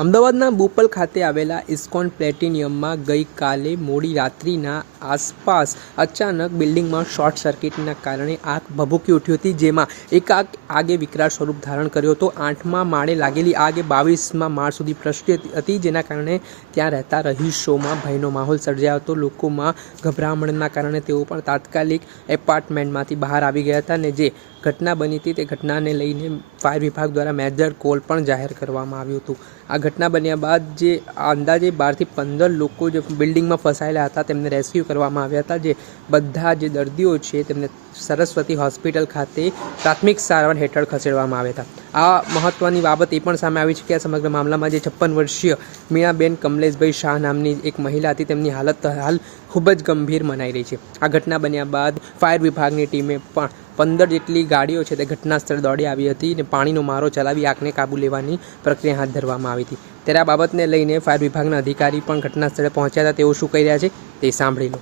અમદાવાદના બોપલ ખાતે આવેલા ઇસ્કોન પ્લેટિનિયમમાં ગઈકાલે મોડી રાત્રિના આસપાસ અચાનક બિલ્ડિંગમાં શોર્ટ સર્કિટના કારણે આગ ભભૂકી ઉઠી હતી, જેમાં એક આગે વિકરાળ સ્વરૂપ ધારણ કર્યો હતો। 8મા માળે લાગેલી આગે 22મા માળ સુધી પ્રસરી હતી, જેના કારણે ત્યાં રહેતા રહીશોમાં ભયનો માહોલ સર્જાયો હતો। લોકોમાં ગભરામણના કારણે તેઓ પણ તાત્કાલિક એપાર્ટમેન્ટમાંથી બહાર આવી ગયા હતા અને જે ઘટના બની હતી તે ઘટનાને લઈને ફાયર વિભાગ દ્વારા મેજર કોલ પણ જાહેર કરવામાં આવ્યું હતું। આ ઘટના બન્યા બાદ જે અંદાજે 12 થી 15 લોકો જે બિલ્ડિંગમાં ફસાયેલા હતા તેમને રેસ્ક્યુ કરવામાં આવ્યા હતા। જે બધા જે દર્દીઓ છે તેમને સરસ્વતી હોસ્પિટલ ખાતે પ્રાથમિક સારવાર હેઠળ ખસેડવામાં આવ્યા હતા। આ મહત્વની બાબત એ પણ સામે આવી છે કે આ સમગ્ર મામલામાં જે 56 વર્ષીય મીણાબેન કમલેશભાઈ શાહ નામની એક મહિલા હતી, તેમની હાલત હાલ ખૂબ જ ગંભીર મનાઈ રહી છે। આ ઘટના બન્યા બાદ ફાયર વિભાગની ટીમે પણ 15 જેટલી ગાડીઓ છે તે ઘટના સ્થળે દોડી આવી હતી અને પાણીનો મારો ચલાવી આગને કાબૂ લેવાની પ્રક્રિયા હાથ ધરવામાં આવી હતી। ત્યારે આ બાબતને લઈને ફાયર વિભાગના અધિકારી પણ ઘટના સ્થળે પહોંચ્યા હતા। તેઓ શું કહી રહ્યા છે તે સાંભળી લો।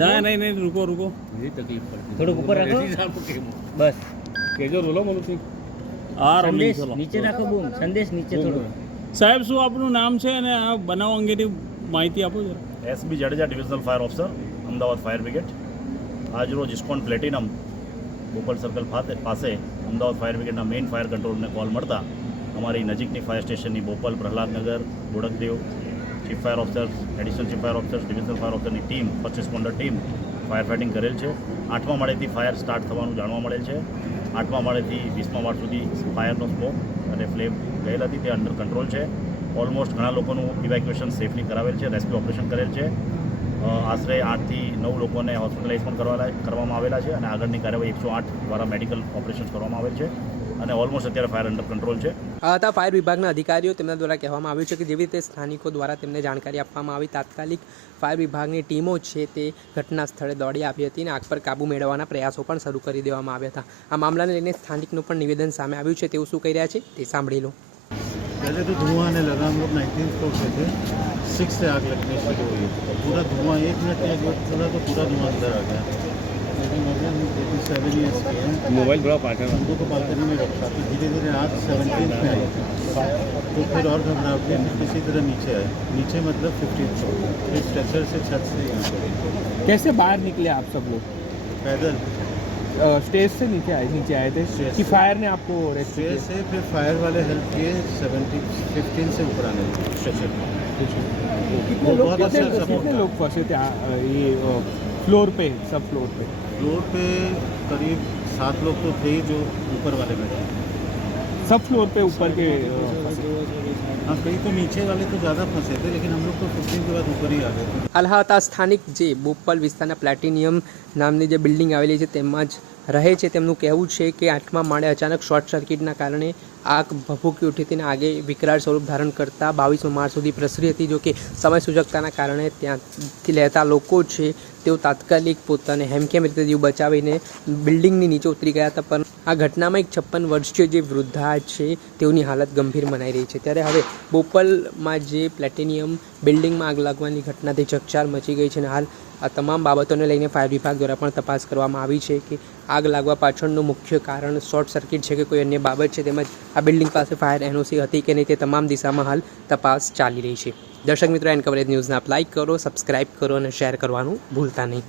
नहीं नहीं नहीं रुको रुको, मेरी तकलीफ पड़ती थोड़ा ऊपर रखो बस। केजो रोलो मनु सिंह आ रहा संदेश चलो નીચે રાખો બૂમ, સંદેશ નીચે થોડું। સાહેબ શું આપનું નામ છે અને આ બનાવ અંગેની માહિતી આપો જરા। SB Jadeja divisional fire officer, Ahmedabad fire brigade. આજરોજ ઇસ્કોન પ્લેટિનમ બોપલ સર્કલ પાસે અમદાવાદ ફાયર બ્રિગેડના મેઇન ફાયર કંટ્રોલને કોલ મળતા અમારી નજીકની ફાયર સ્ટેશનની Bopal, Prahladnagar, Bodakdev chief fire officers, additional chief fire officers, divisional fire ઓફિસરની team, first responder team fire fighting કરેલ છે। 8મા માળેથી ફાયર સ્ટાર્ટ થવાનું જાણવા મળેલ છે। 8મા માળેથી 20મા માળ સુધી ફાયરનો સ્મોક અને ફ્લેમ ગયેલ હતી, તે અંડર કંટ્રોલ છે। ઓલમોસ્ટ ઘણા લોકોનું ઇવેક્યુએશન સેફલી કરાવેલ છે, રેસ્ક્યુ ઓપરેશન કરેલ છે। આશરે 8 થી 9 લોકોને હોસ્પિટલાઇઝ પણ કરવામાં આવેલા છે અને આગળની કાર્યવાહી 108 દ્વારા મેડિકલ ઓપરેશન્સ કરવામાં આવેલ છે અને ઓલમોસ્ટ અત્યારે ફાયર અંડર કંટ્રોલ છે। આ હતા ફાયર વિભાગના અધિકારીઓ। તેમના દ્વારા કહેવામાં આવ્યું છે કે જેવી રીતે સ્થાનિકો દ્વારા તેમને જાણકારી આપવામાં આવી, તાત્કાલિક ફાયર વિભાગની ટીમો છે તે ઘટના સ્થળે દોડી આવી હતી અને આગ પર કાબૂ મેળવવાના પ્રયાસો પણ શરૂ કરી દેવામાં આવ્યા હતા। આ મામલાને લઈને સ્થાનિકનું પણ નિવેદન સામે આવ્યું છે। તેઓ શું કહી રહ્યા છે તે સાંભળી લો। पहले तो धुआं आने लगा, हम लोग 19 फ्लोर पे थे, 6 से आग लगनी शुरू हुई। पूरा धुआं 1 मिनट में जब खुला तो पूरा धुआं अंदर आ गया। लेकिन अभी हम 7 ईयर्स के हैं, मोबाइल बड़ा पार्टनर हमको तो बालकनी में रखा, तो धीरे धीरे आग 17 में आई तो फिर और घबराहट हुई, फिर किसी तरह नीचे आए। नीचे मतलब 15 फ्लोर, फिर स्ट्रक्चर से छत से यहाँ पर कैसे बाहर निकले आप सब लोग? पैदल स्टेज से नीचे आए थे कि फायर ने आपको स्टेज से, फिर फायर वाले हेल्प किए 15 से ऊपर आने लगे स्ट्रक्चर में। कितने लोग फंसे थे ये फ्लोर पे, सब फ्लोर पे? फ्लोर पे करीब 7 लोग तो थे ही जो ऊपर वाले में थे। सब फ्लोर पे ऊपर के हाँ, कई तो नीचे वाले तो ज़्यादा फंसे थे, लेकिन हम लोग तो 15 के बाद ऊपर ही आ गए थे। હાલ હતા સ્થાનિક જે બોપલ વિસ્તારના પ્લેટિનિયમ નામની જે બિલ્ડિંગ આવેલી છે તેમાં જ રહે છે। તેમનું કહેવું છે કે 8મા માળે અચાનક શોર્ટ સર્કિટના કારણે આગ ભભૂકી ઉઠી હતી અને આગે વિકરાળ સ્વરૂપ ધારણ કરતા 22મા માળ સુધી પ્રસરી હતી। જો કે સમય સૂચકતાના કારણે ત્યાંથી રહેતા લોકો છે તેઓ તાત્કાલિક પોતાને હેમખેમ રીતે જીવ બચાવીને બિલ્ડિંગની નીચે ઉતરી ગયા હતા, પણ આ ઘટનામાં એક 56 વર્ષીય જે વૃદ્ધા છે તેઓની હાલત ગંભીર મનાઈ રહી છે। ત્યારે હવે બોપલમાં જે પ્લેટિનિયમ બિલ્ડિંગમાં આગ લાગવાની ઘટનાથી ચકચાર મચી ગઈ છે અને હાલ આ તમામ બાબતોને લઈને ફાયર વિભાગ દ્વારા પણ તપાસ કરવામાં આવી છે કે આગ લાગવા પાછળનું મુખ્ય કારણ શોર્ટ સર્કિટ છે કે કોઈ અન્ય બાબત છે, તેમજ આ બિલ્ડિંગ પાસે ફાયર એનઓસી હતી કે નહીં તે તમામ દિશામાં હાલ તપાસ ચાલી રહી છે। દર્શક મિત્રો, એન કવરેજ ન્યૂઝને આપ લાઇક કરો, સબસ્ક્રાઇબ કરો અને શેર કરવાનું ભૂલતા નહીં।